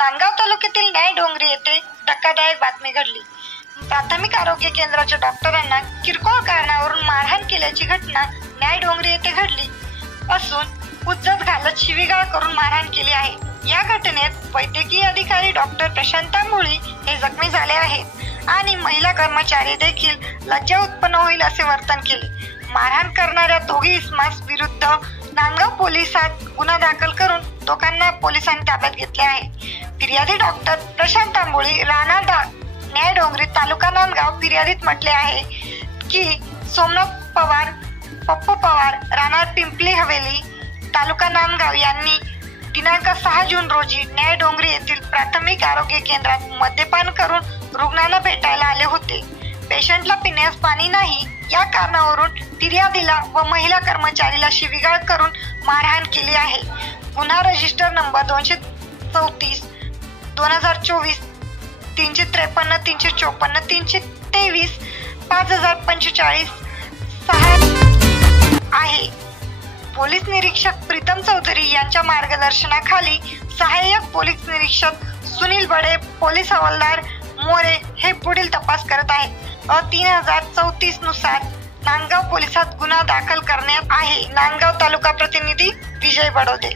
नांदगाव तालुक्यातील न्यायडोंगरी येथे धक्कादायक बातमी घडली। प्राथमिक आरोग्य केंद्राच्या डॉक्टरांना किरकोळ कारणावरून मारहाण केल्याची घटना न्यायडोंगरी येथे घडली असून उज्जत घालत शिवीगाळ करून मारहाण केली आहे। या घटनेत वैद्यकीय अधिकारी डॉक्टर प्रशांत तांबोळी हे जखमी झाले आहेत आणि महिला कर्मचारी देखील लज्जा उत्पन्न होईल असे वर्तन केले। मारहाण करणाऱ्या दोघी इसमास विरुद्ध नांदगाव पोलिसात गुन्हा दाखल करून दोघांना पोलिसांनी ताब्यात घेतले आहे। फिर्यादी डॉक्टर प्रशांत तांबोळी राणा न्यायडोंगरी तालुका नांदगाव फिर्यादीत म्हटले आहे की सोमनाथ पवार पप्पू पवार राहणार पिंपली हवेली तालुका नांदगाव यांनी दिनांक 6 जून रोजी न्यायडोंगरी येथील प्राथमिक आरोग्य केंद्रात मद्यपान करून रुग्णांना भेटायला आले होते। पेशंटला पिण्यास पाणी नाही या कारणावरून फिर्यादीला व महिला कर्मचारीला शिवीगाळ करून मारहाण केली आहे। गुन्हा रजिस्टर नंबर 234 2024 353 354 323 5045 आहे। पोलीस निरीक्षक प्रीतम चौधरी यांच्या मार्गदर्शनाखाली सहाय्यक पोलीस निरीक्षक सुनील बडे पोलीस हवालदार मोरे हे पुढील तपास करत आहेत। 3034 नुसार नांदगाव पोलिसात गुन्हा दाखल करण्यात आहे। नांदगाव तालुका प्रतिनिधी विजय बडोदे।